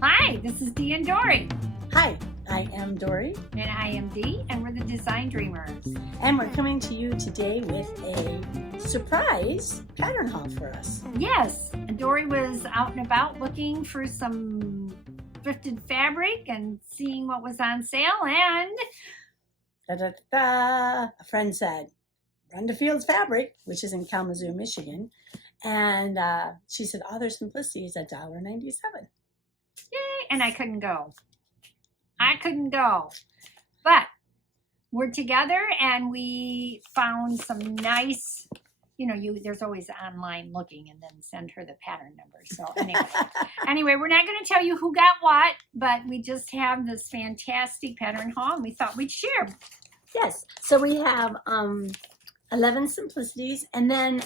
Hi, this is Dee and Dory. Hi, I am Dory. And I am Dee, and we're the Design Dreamers. And we're coming to you today with a surprise pattern haul for us. Yes, Dory was out and about looking for some thrifted fabric and seeing what was on sale, and A friend said, run to Fields Fabric, which is in Kalamazoo, Michigan. And she said, oh, their simplicity is $1.97. yay, and I couldn't go. But we're together and we found some nice, there's always online looking and then send her the pattern number. So anyway, we're not going to tell you who got what, but we just have this fantastic pattern haul and we thought we'd share. Yes, so we have 11 simplicities, and then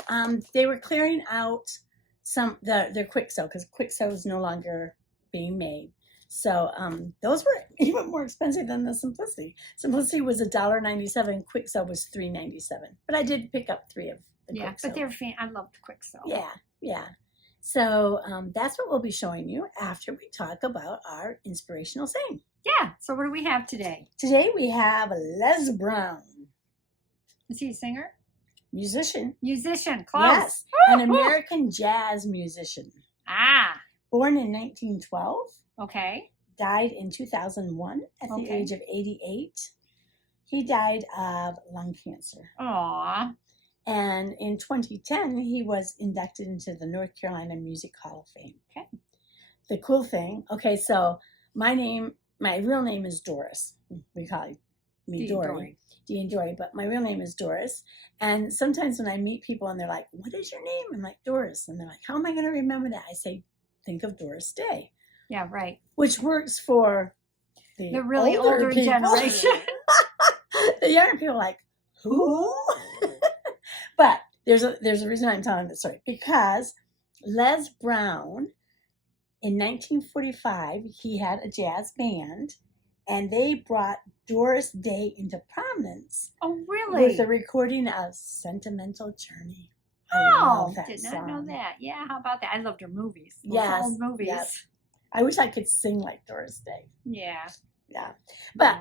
they were clearing out their Kwik Sew, because Kwik Sew is no longer being made. So those were even more expensive than the Simplicity. Simplicity was $1.97. Kwik Sew was $3.97. But I did pick up 3 of the Kwik Sew. But I loved Kwik Sew. Yeah. So that's what we'll be showing you after we talk about our inspirational saying. Yeah. So what do we have today? Today we have Les Brown. Is he a singer? Musician. Musician. Close. Yes. An American jazz musician. Born in 1912. Okay. Died in 2001 at the age of 88. He died of lung cancer. Aww. And in 2010, he was inducted into the North Carolina Music Hall of Fame. Okay. The cool thing, so my real name is Doris. We call me Dory. Dee and Dory, but my real name is Doris. And sometimes when I meet people and they're like, what is your name? I'm like, Doris. And they're like, how am I going to remember that? I say, think of Doris Day. Yeah, right. Which works for the really older generation. The younger people are like, who? But there's a reason I'm telling this story. Because Les Brown, in 1945, he had a jazz band, and they brought Doris Day into prominence. Oh, really? With the recording of Sentimental Journey. Did not know that. Yeah, how about that? I loved her movies. Yes. Old movies. Yes. I wish I could sing like Doris Day. Yeah. But,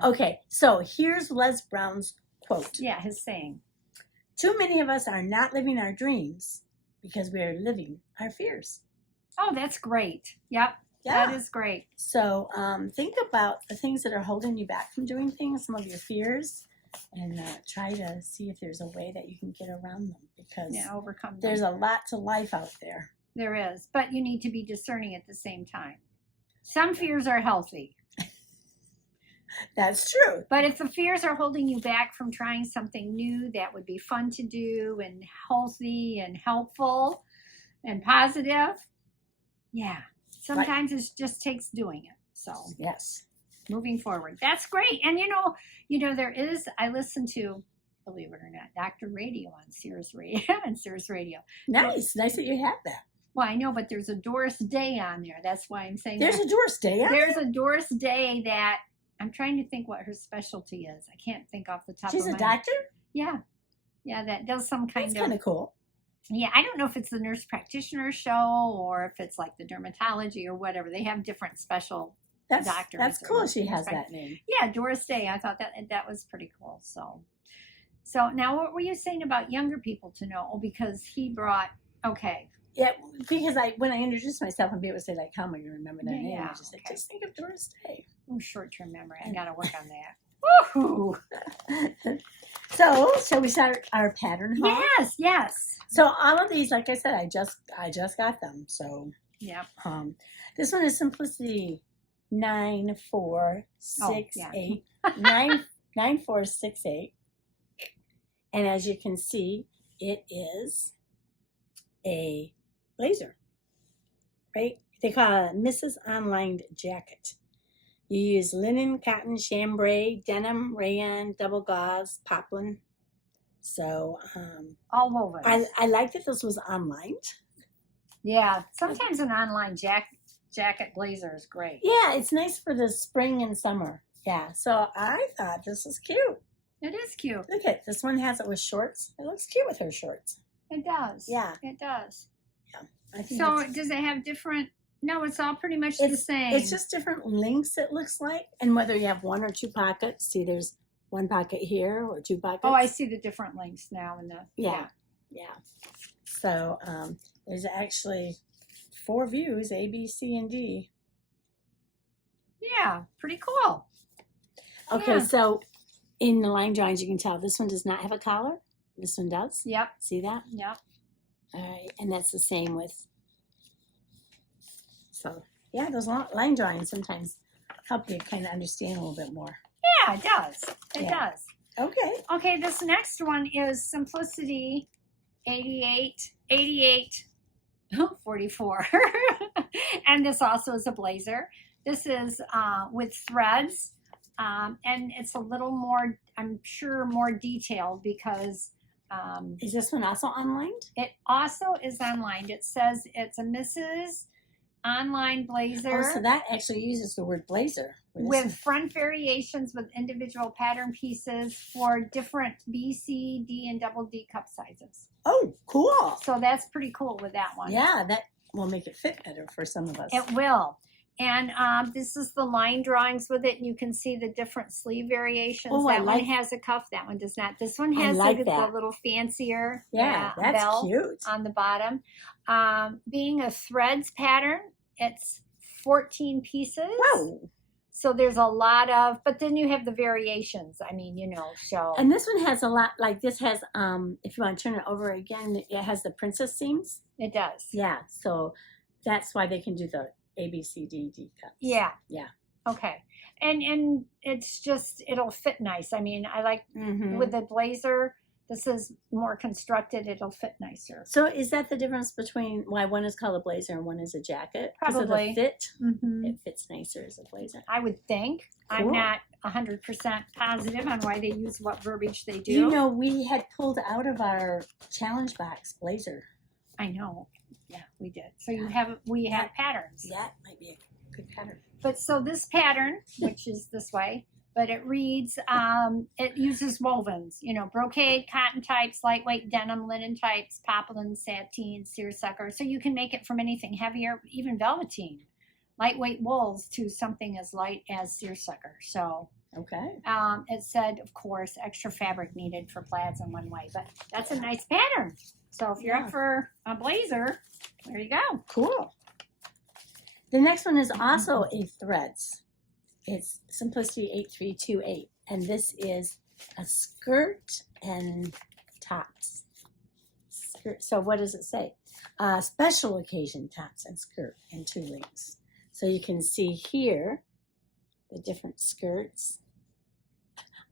so here's Les Brown's quote. Yeah, his saying. Too many of us are not living our dreams because we are living our fears. Oh, that's great. Yep. Yeah. That is great. So think about the things that are holding you back from doing things, some of your fears, and try to see if there's a way that you can get around them, because overcome them. There's a lot to life out there. There is, but you need to be discerning at the same time. Some fears are healthy. That's true. But if the fears are holding you back from trying something new that would be fun to do and healthy and helpful and positive, sometimes it just takes doing it. So yes, moving forward. That's great. And I listen to, believe it or not, Dr. Radio on Sirius Radio. Nice that you have that. Well, I know, but there's a Doris Day on there. That's why I'm saying there's a Doris Day. There's a Doris Day that I'm trying to think what her specialty is. I can't think off the top of my head. She's a doctor? Yeah, that does some kind That's kind of cool. Yeah, I don't know if it's the nurse practitioner show or if it's like the dermatology or whatever. They have different special doctors. That's cool. She has that name. Yeah, Doris Day. I thought that was pretty cool. So now what were you saying about younger people to know? Oh, because he brought Yeah, because when I introduced myself and people would say, like, how am I going to remember that name? I just said, just think of Doris Day. Oh, short-term memory. I got to work on that. Woohoo! So, shall we start our pattern haul? Yes. So, all of these, like I said, I just got them. So, yeah. This one is Simplicity 9468. 9468. And as you can see, it is a blazer, right? They call it a Mrs. Unlined jacket. You use linen, cotton, chambray, denim, rayon, double gauze, poplin. So all over. I like that this was unlined. Yeah, sometimes an online jacket blazer is great. Yeah, it's nice for the spring and summer. Yeah, so I thought this was cute. It is cute. Look at this one has it with shorts. It looks cute with her shorts. It does. Yeah. It does. Yeah. I think so does it have different No, it's all pretty much the same. It's just different lengths, it looks like, and whether you have one or two pockets. See, there's one pocket here or two pockets. Oh, I see the different lengths now in the Yeah. So there's actually 4 views, A, B, C, and D. Yeah, pretty cool. Okay, Yeah. so in the line drawings, you can tell this one does not have a collar. This one does. Yep. See that? Yep. All right, and that's the same with. So yeah, those line drawings sometimes help you kind of understand a little bit more. Yeah, it does. It Yeah. does. Okay. Okay, this next one is Simplicity 88, 44. And this also is a blazer. This is with threads, and it's a little more, I'm sure, more detailed because Is this one also unlined? it also is online. It says it's a Mrs. Online blazer. Oh, so that actually uses the word blazer. With front variations with individual pattern pieces for different B, C, D, and double D cup sizes. Oh, cool. So that's pretty cool with that one. Yeah, that will make it fit better for some of us. It will. And this is the line drawings with it, and you can see the different sleeve variations. Oh, I that like- one has a cuff, that one does not. This one I has like the that. little fancier Yeah, that's bell cute. on the bottom. Being a threads pattern, it's 14 pieces. Wow. So there's a lot of, but then you have the variations. I mean, so. And this one has a lot, like this has, if you want to turn it over again, it has the princess seams. It does. Yeah, so that's why they can do the A, B, C, D, D cups. Yeah. Yeah. Okay. And it's just, it'll fit nice. I mean, I like Mm-hmm. with the blazer, this is more constructed. It'll fit nicer. So is that the difference between why one is called a blazer and one is a jacket? 'Cause of the Probably. fit? Mm-hmm. It fits nicer as a blazer. I would think. I'm Cool. not 100% positive on why they use what verbiage they do. You know, we had pulled out of our challenge box blazer. I know. Yeah, we did. So Yeah. we have patterns. That might be a good pattern. But so this pattern, which is this way, but it reads, it uses wovens, brocade, cotton types, lightweight denim, linen types, poplin, sateen, seersucker. So you can make it from anything heavier, even velveteen, lightweight wools to something as light as seersucker. So Okay. it said, of course, extra fabric needed for plaids in one way, but that's a nice pattern. So if you're Yeah. up for a blazer, there you go. Cool. The next one is also a threads. It's Simplicity 8328. And this is a skirt and tops. Skirt. So what does it say? Special occasion tops and skirt and 2 links. So you can see here the different skirts.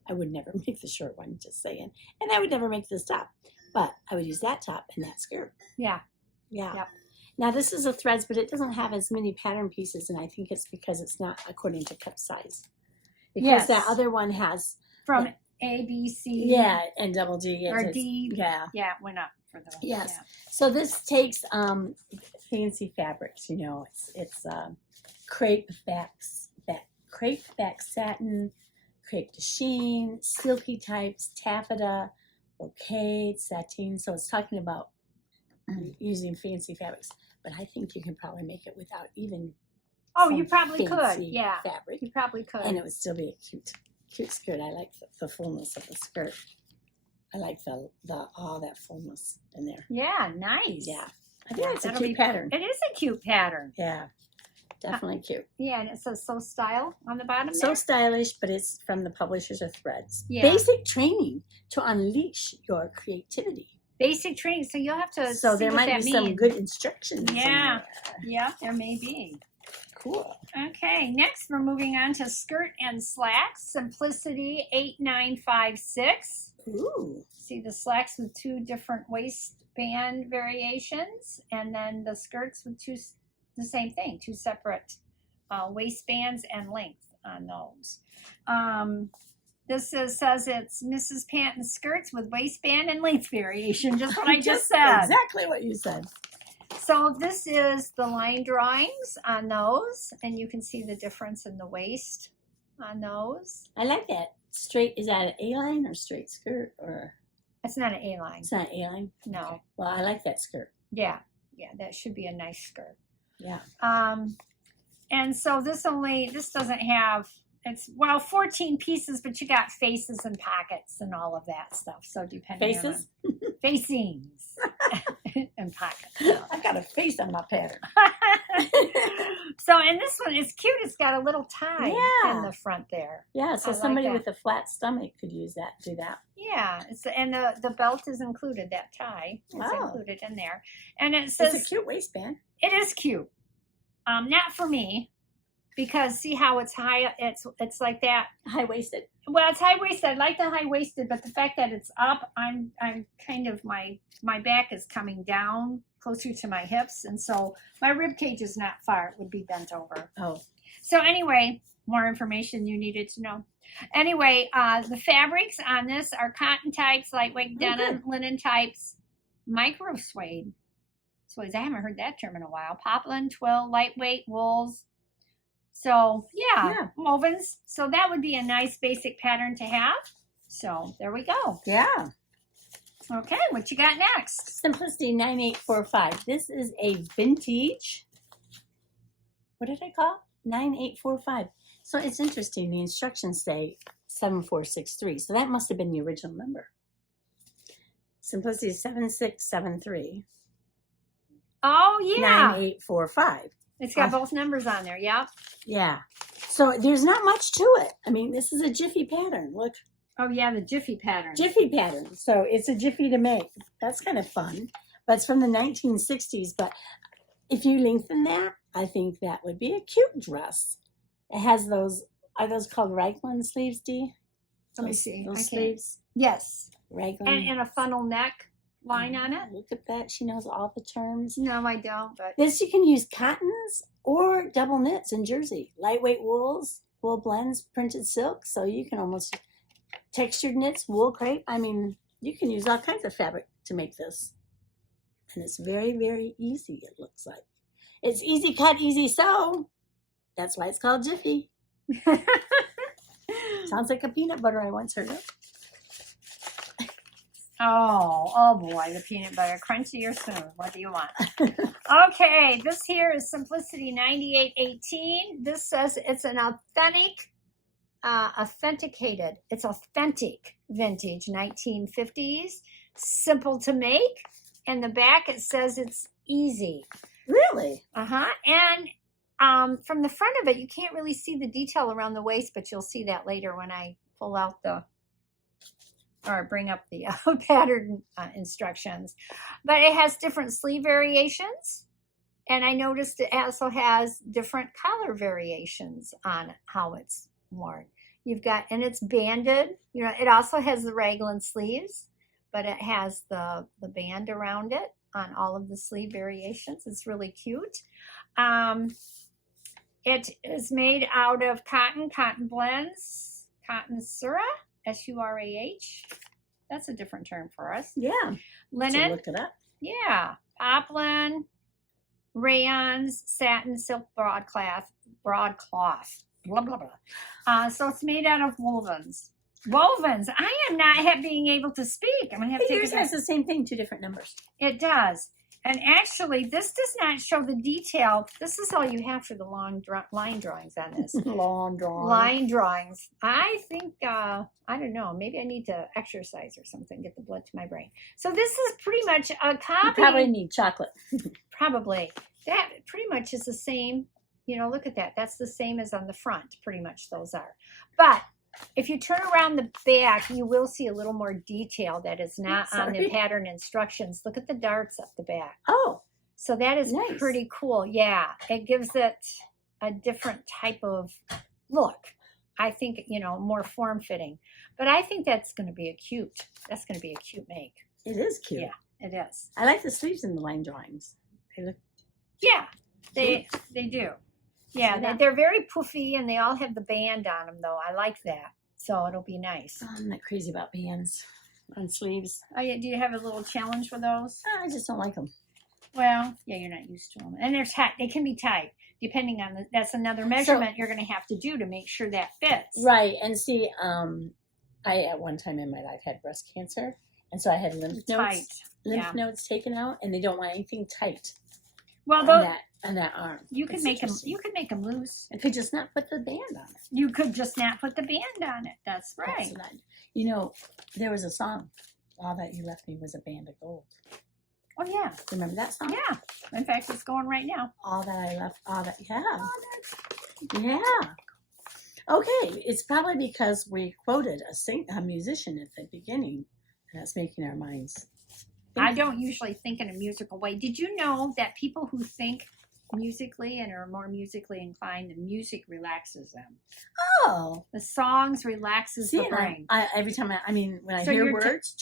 I would never make the short one, just saying. And I would never make this top. But I would use that top and that skirt. Yeah. Yeah. Yep. Now this is a threads, but it doesn't have as many pattern pieces, and I think it's because it's not according to cup size. Because Yes. that other one has From Yeah. A, B, C. and double D. Or it's- D. Yeah. Yeah, it went up for the. Yes. Yeah. So this takes fancy fabrics. It's crepe back satin, crepe de chine, silky types, taffeta, brocade, sateen. So it's talking about using fancy fabrics. But I think you can probably make it without even Oh, you some probably could. fancy Yeah. fabric, You probably could. and it would still be a cute skirt. I like the fullness of the skirt. I like the all that fullness in there. Yeah, nice. Yeah, I think Yeah, it's a that'll cute be- pattern. It is a cute pattern. Yeah, definitely cute. Yeah, and it says "So Style" on the bottom So there. stylish, but it's from the publishers of Threads. Yeah. Basic training to unleash your creativity. Basic training. So you'll have to So see there what might that be means. some good instructions. in Yeah. there. Yeah, there may be. Cool. Okay, next we're moving on to skirt and slacks. Simplicity 8956. Ooh. See the slacks with 2 different waistband variations, and then the skirts with the same thing, 2 separate waistbands and length on those. This says it's Mrs. Panton skirts with waistband and length variation, just what I just said. Exactly what you said. So this is the line drawings on those, and you can see the difference in the waist on those. I like that. Straight, is that an A-line or straight skirt? Or It's not an A-line. it's not an A-line? No. Well, I like that skirt. Yeah, that should be a nice skirt. Yeah. And so this doesn't have, it's, well, 14 pieces, but you got faces and pockets and all of that stuff. So depending Faces? on facings and pockets. So. I got a face on my pattern. So, and this one is cute. It's got a little tie Yeah. in the front there. Yeah, so I like somebody that. with a flat stomach could use that, do that. Yeah, and the belt is included. That tie is Oh. included in there, and it says It's a cute waistband. it is cute. Not for me, because see how it's high. It's like that. High waisted. Well, it's high waisted. I like the high waisted, but the fact that it's up, I'm kind of my back is coming down closer to my hips, and so my rib cage is not far. It would be bent over. Oh. So anyway, more information you needed to know. Anyway, the fabrics on this are cotton types, lightweight denim, linen types, micro suede. Suede, I haven't heard that term in a while. Poplin, twill, lightweight, wools. So yeah, wovens. So that would be a nice basic pattern to have. So there we go. Yeah. Okay, what you got next? Simplicity 9845. This is a vintage. What did I call it? 9845. So it's interesting. The instructions say 7463. So that must have been the original number. Simplicity is 7673. Oh yeah, 9845. it's got both numbers on there. Yep. Yeah. So there's not much to it. I mean, this is a jiffy pattern. Look. Oh yeah, the jiffy pattern. Jiffy pattern. So it's a jiffy to make. That's kind of fun. But it's from the 1960s. But if you lengthen that, I think that would be a cute dress. It has those, are those called raglan sleeves, Dee? Let me see. Those I can't- sleeves. Yes, Raglan. and a funnel neck line on it. Look at that. She knows all the terms. No, I don't. But This you can use cottons or double knits in jersey. Lightweight wools, wool blends, printed silk. So you can almost textured knits, wool crepe. I mean, you can use all kinds of fabric to make this. And it's very, very easy, it looks like. It's easy cut, easy sew. That's why it's called Jiffy. Sounds like a peanut butter I once heard of. oh boy, the peanut butter, crunchy or smooth? What do you want? Okay, this here is Simplicity 9818. This says it's an authentic, authenticated. It's authentic vintage 1950s, simple to make. And the back it says it's easy. Really? And from the front of it, you can't really see the detail around the waist, but you'll see that later when I pull out or bring up the pattern instructions. But it has different sleeve variations. And I noticed it also has different collar variations on how it's worn. You've got, and it's banded. You know, it also has the raglan sleeves, but it has the band around it on all of the sleeve variations. It's really cute. It is made out of cotton blends, cotton surah, S-U-R-A-H. That's a different term for us. Yeah. Linen. So look it up. Yeah. Poplin, rayons, satin, silk, broadcloth, blah, blah, blah. So it's made out of wovens. Wovens. I am not being able to speak. I'm going to have to take Yours it has back. the same thing, 2 different numbers. It does. And actually, this does not show the detail. This is all you have for the long line drawings on this. Long drawing. Line drawings. I think, I don't know, maybe I need to exercise or something, get the blood to my brain. So this is pretty much a You copy. probably need chocolate. Probably. That pretty much is the same. You know, look at that. That's the same as on the front. Pretty much those are. But if you turn around the back, you will see a little more detail that is not on the Sorry. pattern instructions. Look at the darts up the back. Oh, So that is Nice. pretty cool. Yeah, it gives it a different type of look. I think, you know, more form-fitting. But I think that's going to be that's going to be a cute make. it is cute. Yeah. It is. I like the sleeves in the line drawings. They look Yeah, they do. Yeah, See that? they're very poofy, and they all have the band on them, though. I like that. So it'll be nice. I'm not crazy about bands on sleeves. Oh, yeah, do you have a little challenge with those? I just don't like them. Well, yeah, you're not used to them. And they're tight. They can be tight, depending on that's another measurement you're going to have to do to make sure that fits. Right, and see, I at one time in my life had breast cancer, and so I had lymph Tight. nodes taken out, and they don't want anything tight Well, on those, that And that arm. You could It's make them. interesting. You could make them loose. I could just not put the band on it. You could just not put the band on it. That's That's right. what you know, there was a song. All That You Left Me Was a Band of Gold. Oh yeah, Remember that song? yeah. In fact, it's going right now. All that I left. All that. Yeah. Yeah. Okay. It's probably because we quoted a musician at the beginning. That's making our minds. I don't usually think in a musical way. Did you know that people who think musically and are more musically inclined, the music relaxes them? Oh. The songs relaxes See, the and brain. every time when I So hear you're words,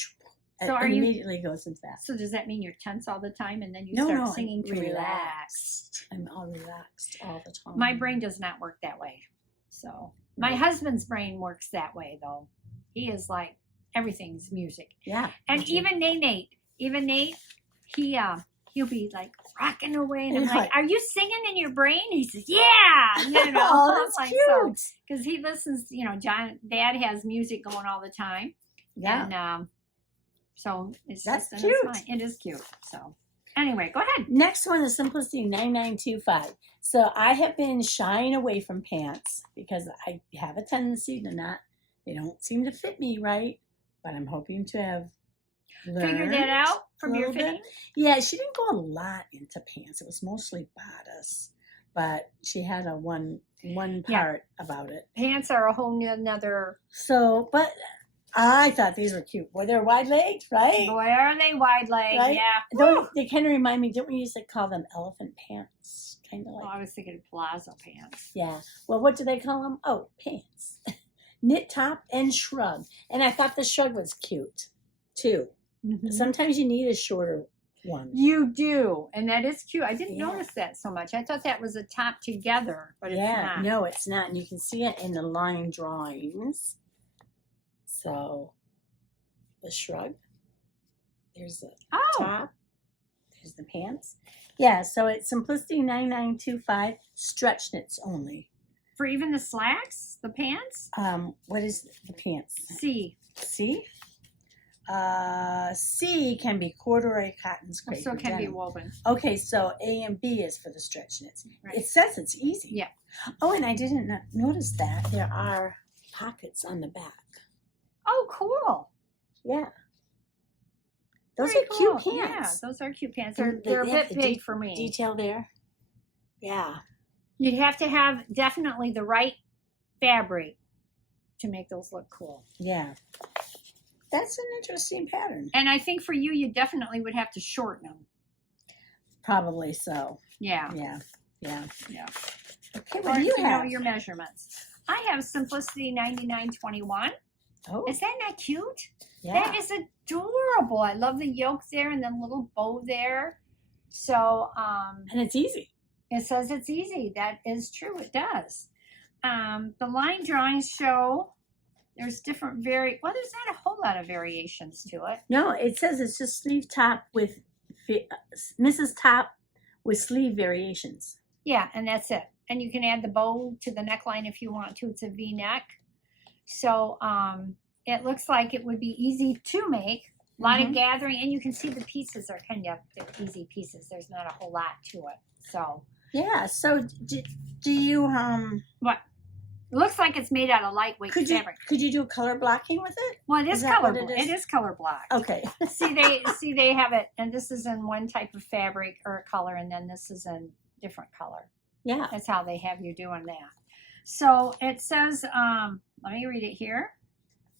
so it are you- immediately goes into that. So does that mean you're tense all the time and then you No, start no, singing I'm to relax? I'm all relaxed all the time. My brain does not work that way. So my husband's brain works that way though. He is like everything's music. Yeah. And me too. even Nate, he'll be like rocking away, and I'm Yeah. like, "Are you singing in your brain?" He says, "Yeah," you know. Oh, I'm that's like, cute. because he listens. You know, Dad has music going all the time, Yeah. and so it's That's just in his cute. mind. It is cute. So anyway, go ahead. Next one is Simplicity 9925. So I have been shying away from pants because I have a tendency to not, they don't seem to fit me right, but I'm hoping to have Figure that learned out from a your little bit. fitting. Yeah, she didn't go a lot into pants. It was mostly bodice, but she had a one Yeah. part about it. Pants are a whole nother. So, but I thought these were cute. Boy, they're wide legged, right? Boy, are they wide legs? Right? Yeah. Don't they kind of remind me? Didn't we used to call them elephant pants? Kind of Oh, like. I was thinking palazzo pants. Yeah. Well, what do they call them? Oh, pants. Knit top and shrug. And I thought the shrug was cute too. Mhm. Sometimes you need a shorter one. You do, and that is cute. I didn't Yeah. notice that so much. I thought that was a top together, but it's Yeah. not. No, it's not. And you can see it in the line drawings. So the shrug. There's the Oh, top. There's the pants. Yeah, so it's Simplicity 9925 stretch knits only. for even the slacks, the pants. What is the pants? C. C? C can be corduroy, cotton, scrape, So or it can be denim. woven. Okay, so A and B is for the stretch knits. Right. It says it's easy. Yeah. Oh, and I didn't notice that there are pockets on the back. Oh, cool. Yeah. Those Very are cute cool. Yeah, pants. those are cute pants. And They're a they have bit the big for me. Detail there. Yeah. You'd have to have definitely the right fabric to make those look cool. Yeah. That's an interesting pattern. And I think for you, you definitely would have to shorten them. Probably so. Yeah. Yeah. Yeah. Yeah. Okay, Or what do you to know have? your measurements. I have Simplicity 9921. Oh, Is that not cute? yeah. That is adorable. I love the yoke there and the little bow there. So And it's easy. it says it's easy. That is true. It does. The line drawings show there's different there's not a whole lot of variations to it. No, it says it's just sleeve top with Mrs. Top with sleeve variations. Yeah, and that's it. And you can add the bow to the neckline if you want to. It's a V-neck. So it looks like it would be easy to make. A lot of gathering, and you can see the pieces are kind of easy pieces. There's not a whole lot to it. So Yeah. So do you what? It looks like it's made out of lightweight fabric. could you do color blocking with it? Well, it is Is that color. what it is? It is color block. Okay. see they have it, and this is in one type of fabric or color, and then this is in different color. Yeah. That's how they have you doing that. So it says, let me read it here.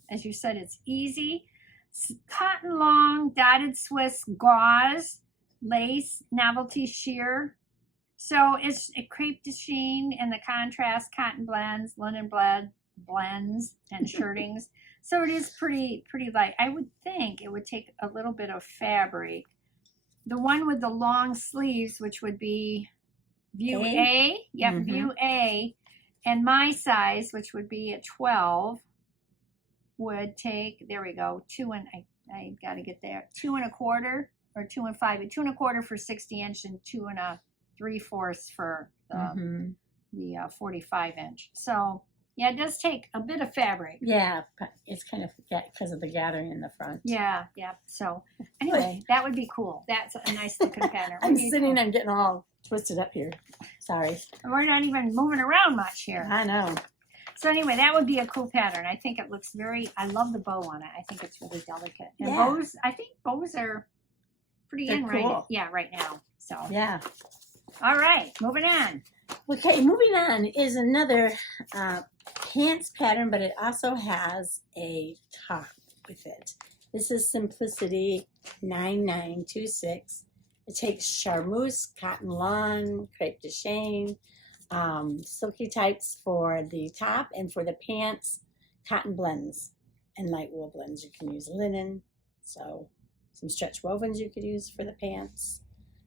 As you said, it's easy. Cotton long, dotted Swiss, gauze, lace, novelty sheer. So it's a crepe de chine and the contrast cotton blends, linen blends, and shirtings. So it is pretty light. I would think it would take a little bit of fabric. The one with the long sleeves, which would be view A, yep, Mhm. view A, and my size, which would be a 12, would take, there we go, I got to get there, 2 1/4 or 2 5, 2 1/4 for 60 inch and 2 3/4 for the 45 inch. So Yeah, it does take a bit of fabric. Yeah, but it's kind of because of the gathering in the front. Yeah, yeah. So anyway, that would be cool. That's a nice looking pattern. I'm sitting and getting all twisted up here. Sorry. We're not even moving around much here. I know. So anyway, that would be a cool pattern. I think it looks I love the bow on it. I think it's really delicate. And Yeah. bows, I think bows are pretty They're in right, cool. right now. So Yeah. all right, moving on. Okay, moving on is another pants pattern, but it also has a top with it. This is Simplicity 9926. It takes charmeuse, cotton lawn, crepe de chine, silky types for the top, and for the pants, cotton blends and light wool blends. You can use linen, so some stretch wovens you could use for the pants.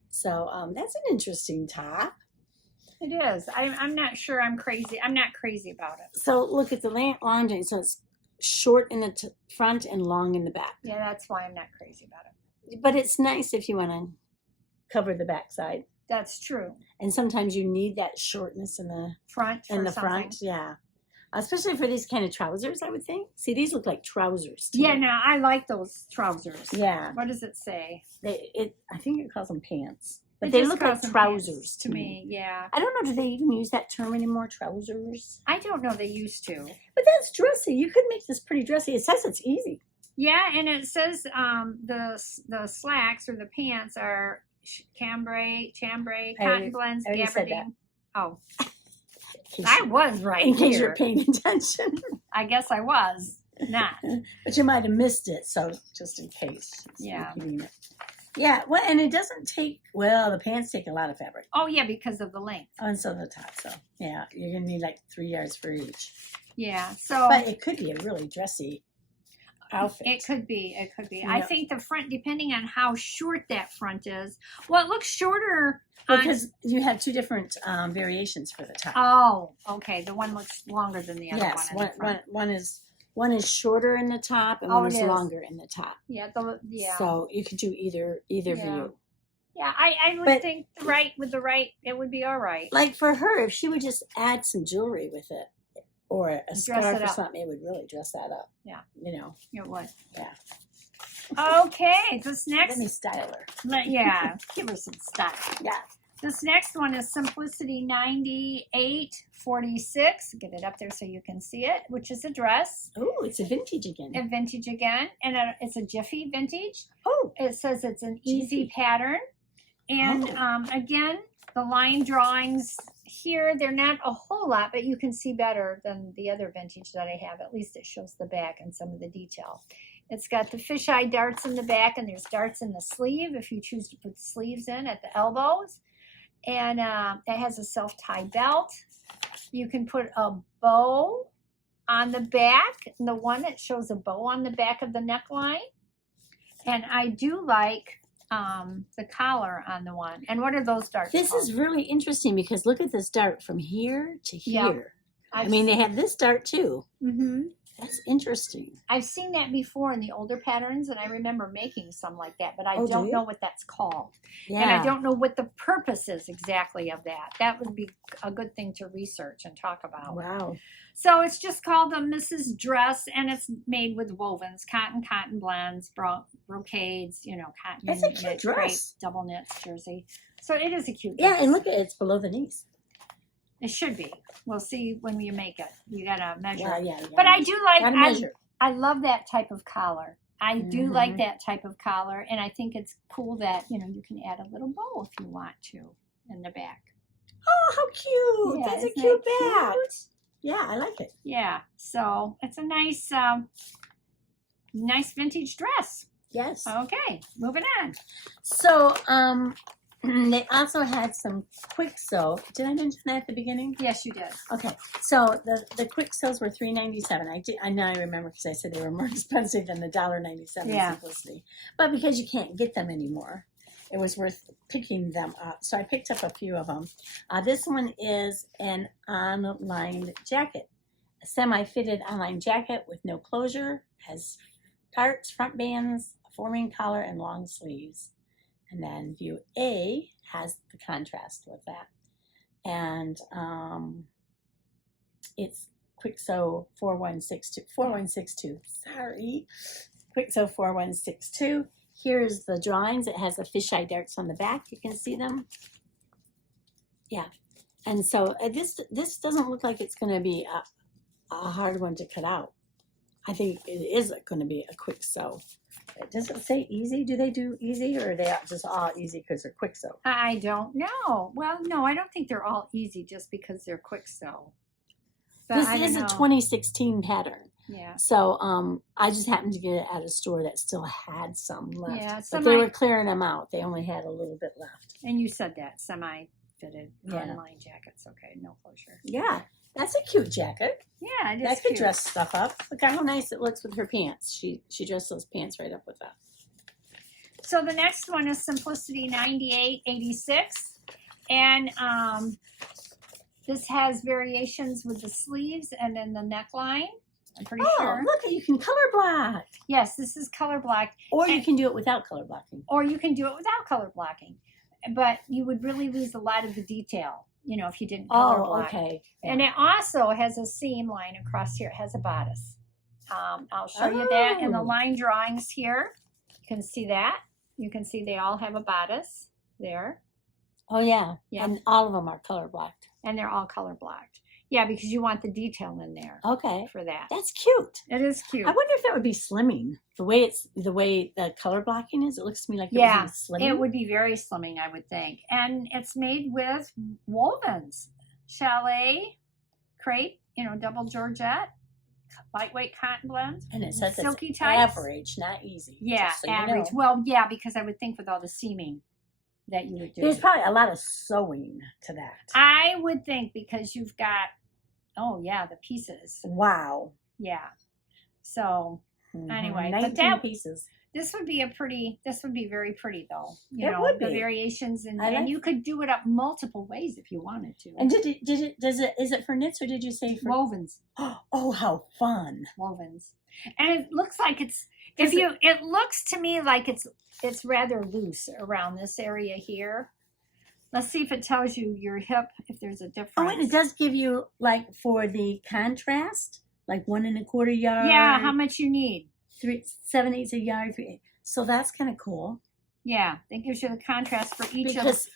So that's an interesting top. It is. I'm not sure. I'm crazy. I'm not crazy about it. So look at the long joint. So it's short in the front and long in the back. Yeah, that's why I'm not crazy about it. But it's nice if you want to cover the back side. That's true. And sometimes you need that shortness in the Front. in for the something. front. Yeah. Especially for these kind of trousers, I would think. See, these look like trousers. To Yeah, me. no, I like those trousers. Yeah. What does it say? I think it calls them pants. But It they just look calls like them trousers pants to me. Yeah. I don't know, do they even use that term anymore, trousers? I don't know. They used to. But that's dressy. You could make this pretty dressy. It says it's easy. Yeah, and it says the slacks or the pants are chambray, cotton blends, I already said that. gabardine. Oh, In case I you- was right in case here. you're paying attention. I guess I was not. But you might have missed it, so just in case. It's Yeah. repeating it. Yeah, well, and it doesn't take, well, the pants take a lot of fabric. Oh yeah, because of the length. Oh, and so the top, so yeah, you're going to need like 3 yards for each. Yeah. So But it could be a really dressy outfit. it could be. It could be. You I know- think the front, depending on how short that front is. Well, it looks shorter. on- Because you have two different variations for the top. Oh, okay. The one looks longer than the other Yes, one. In the front. one is shorter in the top and Oh, one it is is. longer in the top. Yeah. Yeah. So you could do either Yeah. view. Yeah. I would But- think with the right, it would be all right. Like for her, if she would just add some jewelry with it or a Dress scarf it or up. something, it would really dress that up. Yeah. You know. It would. Yeah. Okay. This Let next. me style her. Yeah. Give her some style. Yeah. This next one is Simplicity 9846. Get it up there so you can see it, which is a dress, Oh, it's a vintage again. a vintage again, and it's a Jiffy vintage. Oh, It says it's an easy Jiffy. pattern. And again, the line drawings here, they're not a whole lot, but you can see better than the other vintage that I have. At least it shows the back and some of the detail. It's got the fisheye darts in the back, and there's darts in the sleeve if you choose to put sleeves in at the elbows. And it has a self-tie belt. You can put a bow on the back. The one that shows a bow on the back of the neckline. And I do like the collar on the one. And what are those darts this called? is really interesting because look at this dart from here to Yeah. here. I mean, they have this dart too. Mm-hmm. That's interesting. I've seen that before in the older patterns, and I remember making some like that, but I Oh, do don't you? know what that's called. Yeah. And I don't know what the purpose is exactly of that. That would be a good thing to research and talk about. Wow. So it's just called a Mrs. Dress, and it's made with wovens, cotton blends, brocades, cotton. That's a cute knit, dress. crepe, double knits, jersey. So it is a cute Yeah, dress. and look at it, it's below the knees. It should be. We'll see when you make it. You gotta measure. Yeah, yeah. But I do like. Gotta measure. I love that type of collar. I do Mhm. like that type of collar, and I think it's cool that you can add a little bow if you want to in the back. Oh, how cute! Yeah, That's a isn't cute that bag. cute? Yeah, I like it. Yeah, so it's a nice, nice vintage dress. Yes. Okay, moving on. So, they also had some Kwik Sew. Did I mention that at the beginning? Yes, you did. Okay, so the Kwik Sews were $3.97. I know I remember because I said they were more expensive than the $1.97 Yeah. Simplicity, but because you can't get them anymore, it was worth picking them up. So I picked up a few of them. This one is an online jacket, a semi-fitted online jacket with no closure, has darts, front bands, a forming collar, and long sleeves. And then view A has the contrast with that. And it's Kwik Sew 4162. Sorry. Kwik Sew 4162. Here's the drawings. It has the fisheye darts on the back. You can see them. Yeah. And so this doesn't look like it's going to be a hard one to cut out. I think it is going to be a quick sew. Does it say easy? Do they do easy, or are they just all easy because they're quick sew? I don't know. Well, no, I don't think they're all easy just because they're quick sew. But This I don't is a know. 2016 pattern. Yeah. So I just happened to get it at a store that still had some left. Yeah, but they were clearing them out. They only had a little bit left. And you said that semi-fitted Yeah. online jackets. Okay, no closure. Yeah, that's a cute jacket. Yeah, it is. That could cute. dress stuff up. Look at how nice it looks with her pants. She dressed those pants right up with that. So the next one is Simplicity 9886, and this has variations with the sleeves and then the neckline. I'm pretty sure. Look, you can color block. Yes, this is color blocked, Or you can do it without color blocking. or you can do it without color blocking, but you would really lose a lot of the detail, you know, if you didn't color block. Okay. And it also has a seam line across here. It has a bodice. I'll show you that in the Oh. line drawings here. You can see that. You can see they all have a bodice there. Oh, yeah. Yeah. And all of them are color blocked. And they're all color blocked. Yeah, because you want the detail in there Okay. for that. That's cute. It is cute. I wonder if that would be slimming. The way the color blocking is, it looks to me like Yeah, it would be slimming. It would be very slimming, I would think. And it's made with wovens. Chalet, crepe, you know, double Georgette, lightweight cotton blend. And it says silky it's tights. average, not easy. Yeah, just so you average. know. Well, yeah, because I would think with all the seaming that you would do. There's probably a lot of sewing to that. I would think because you've got, oh yeah, the pieces. Wow. Yeah. So Anyway, but 19 that- pieces. this would be very pretty though. You It know, would the be. variations and, I like- and you could do it up multiple ways if you wanted to. And is it for knits or did you say for? Wovens. Oh, how fun! Wovens. And it looks like it looks to me like it's rather loose around this area here. Let's see if it tells you your hip, if there's a difference. Oh, and it does give you like for the contrast, like 1 1/4 yard. Yeah, how much you need. 3 7/8 a yard. 3 So that's kind of cool. Yeah, that gives you the contrast for each Because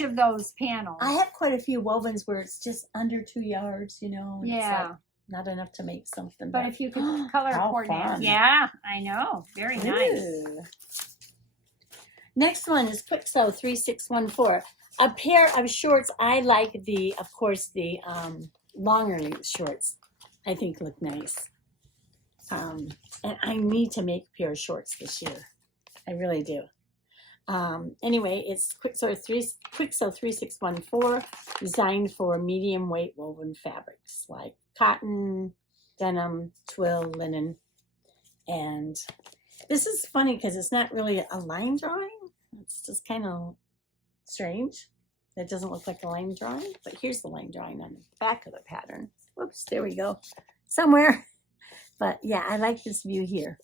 of those panels. I have quite a few wovens where it's just under 2 yards, you know. And it's Yeah. like not enough to make something. But if you could color How coordinate. fun. Yeah, I know. Very nice. Ooh. Next one is Kwik Sew 3614. A pair of shorts. I like of course, the longer length shorts. I think look nice. And I need to make a pair of shorts this year. I really do. Anyway, it's Kwik Sew 3614, designed for medium weight woven fabrics like cotton, denim, twill, linen. And this is funny because it's not really a line drawing. It's just kind of strange. It doesn't look like a line drawing, but here's the line drawing on the back of the pattern. Whoops, there we go. Somewhere. But yeah, I like this view here.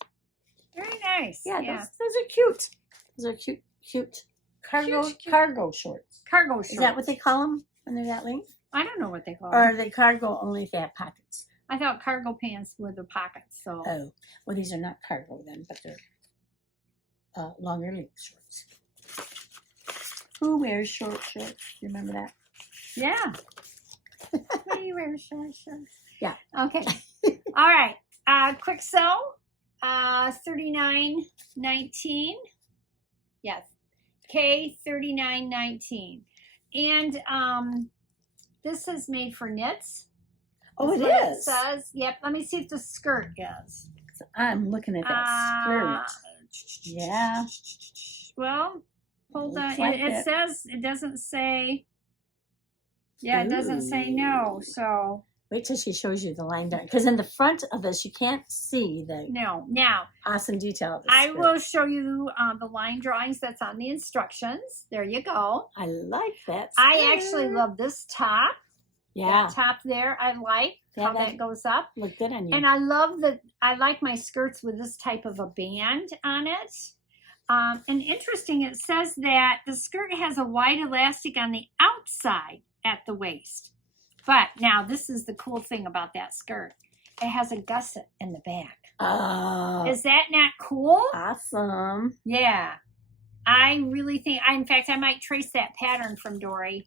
Very nice. Yeah, those are cute. Those are cute cargo Cute. cargo shorts. Cargo shorts. Is that what they call them when they're that length? I don't know what they call Or them. are they cargo only if they have pockets? I thought cargo pants were the pockets. So Oh, well, these are not cargo then, but they're longer length shorts. Who wears short shorts? You remember that? yeah. What do you wear? Short shorts. Yeah. Okay. All right. Kwik Sew, 3919. Yes. K3919. And this is made for knits. Oh, it That's what is. It says. Yep. Let me see if the skirt is. I'm looking at that skirt. Yeah. Well, hold on. Looks like It it. says, it doesn't say. Yeah, it doesn't say no. Ooh. So, Wait till she shows you the line down. Because in the front of this, you can't see the no. Now, awesome detail of the I skirt. will show you the line drawings that's on the instructions. There you go. I like that. I actually skirt. love this top. Yeah, That top there. I like how Yeah, that goes up. look good on you. And I love that. I like my skirts with this type of a band on it. And interesting, it says that the skirt has a wide elastic on the outside at the waist. But now this is the cool thing about that skirt. It has a gusset in the back. Oh, Is that not cool? awesome. Yeah. I really think, in fact, I might trace that pattern from Dory.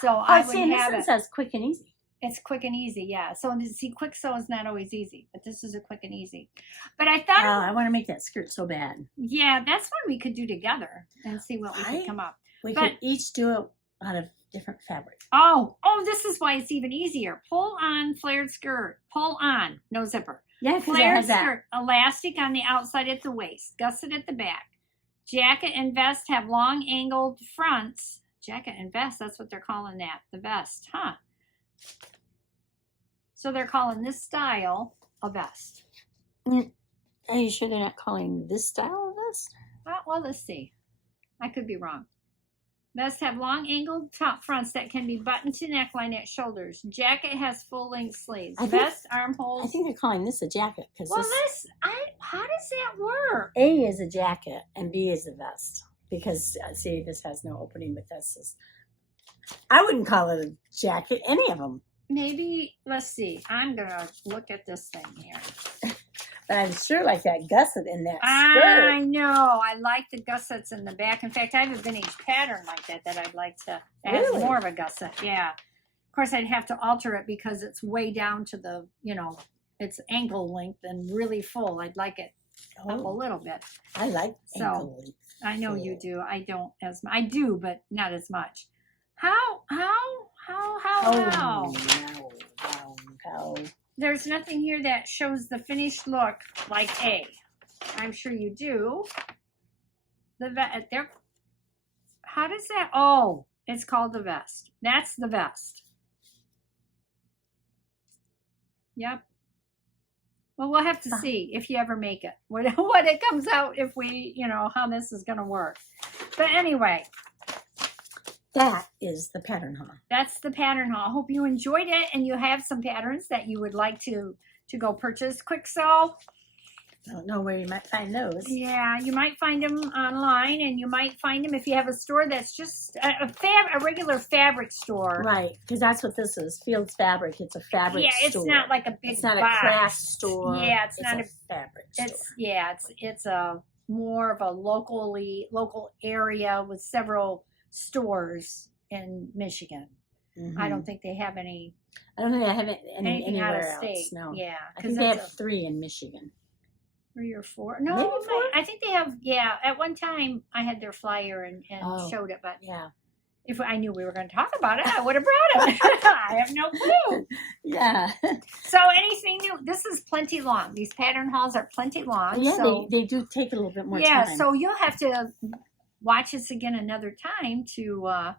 So Oh, I see, would this have one it. says quick and easy. It's quick and easy, yeah. So see, quick sew is not always easy, but this is a quick and easy. But I Oh, thought, I want to make that skirt so bad. yeah, that's one we could do together and see what we Right? could come up. We But- could each do it out of different fabrics. Oh, this is why it's even easier. Pull on flared skirt. Pull on, no zipper. Yeah, because it Flared has that. skirt, elastic on the outside at the waist, gusset at the back. Jacket and vest have long angled fronts. Jacket and vest, that's what they're calling that, the vest, huh? So they're calling this style a vest. Are you sure they're not calling this style of vest? Well, let's see. I could be wrong. Vests have long angled top fronts that can be buttoned to neckline at shoulders. Jacket has full length sleeves. I think- Vest armholes. I think they're calling this a jacket because Well, how does that work? A is a jacket and B is a vest. Because see, this has no opening, but I wouldn't call it a jacket. Any of them. Maybe, let's see. I'm going to look at this thing here. But I'm sure like that gusset in that I skirt. know. I like the gussets in the back. In fact, I have a vintage pattern like that I'd like to. That Really? has more of a gusset. Yeah. Of course, I'd have to alter it because it's way down to the, it's ankle length and really full. I'd like it up a Oh, little bit. I like So, ankle length. I know you Full. do. I don't I do, but not as much. How? Oh, no. There's nothing here that shows the finished look like A. I'm sure you do. How does that? Oh, it's called the vest. That's the vest. Yep. Well, we'll have to see if you ever make it. What it comes out if we, how this is going to work. But anyway, That is the pattern haul. that's the pattern haul. Hope you enjoyed it and you have some patterns that you would like to go purchase. Kwik Sew. I don't know where you might find those. Yeah, you might find them online, and you might find them if you have a store that's just a regular fabric store. Right, because that's what this is. Fields Fabric. It's a fabric Yeah, store. it's not like a big It's not box. a craft store. Yeah, it's not a fabric store. It's a more of a local area with several stores in Michigan. I don't think they have any I don't think I have it anything out of anywhere state. else. No. Yeah, I think they have 3 in Michigan. 3 or 4. No, Maybe 4? I think they have. Yeah, at one time I had their flyer and Oh. showed it, but Yeah. if I knew we were going to talk about it, I would have brought it. I have no clue. Yeah. So anything new? This is plenty long. These pattern hauls are plenty long. Yeah, so they do take a little bit more yeah, time. so you'll have to watch us again another time to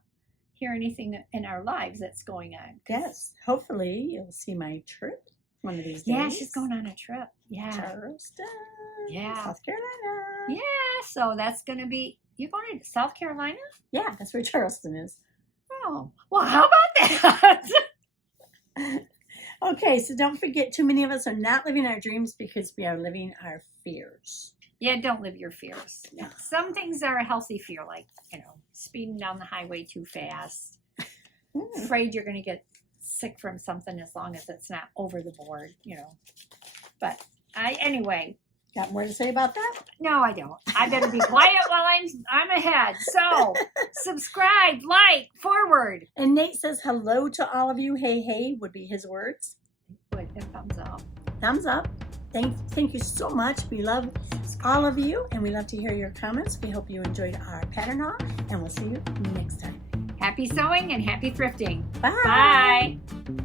hear anything in our lives that's going on. 'Cause- Yes. Hopefully you'll see my trip one of these days. Yeah, she's going on a trip. Yeah. Charleston. Yeah. South Carolina. Yeah, so that's going to be, you're going to South Carolina? Yeah, that's where Charleston is. Oh, well, how about that? Okay, so don't forget, too many of us are not living our dreams because we are living our fears. Yeah, don't live your fears. No. Some things are a healthy fear, like, speeding down the highway too fast. Afraid you're going to get sick from something as long as it's not over the board, But anyway, Got more to say about that? no, I don't. I better be quiet while I'm ahead. So, subscribe, like, forward. And Nate says hello to all of you. Hey, hey would be his words. Good, a thumbs up. Thumbs up. Thank you so much. We love all of you, and we love to hear your comments. We hope you enjoyed our pattern haul, and we'll see you next time. Happy sewing and happy thrifting. Bye. Bye.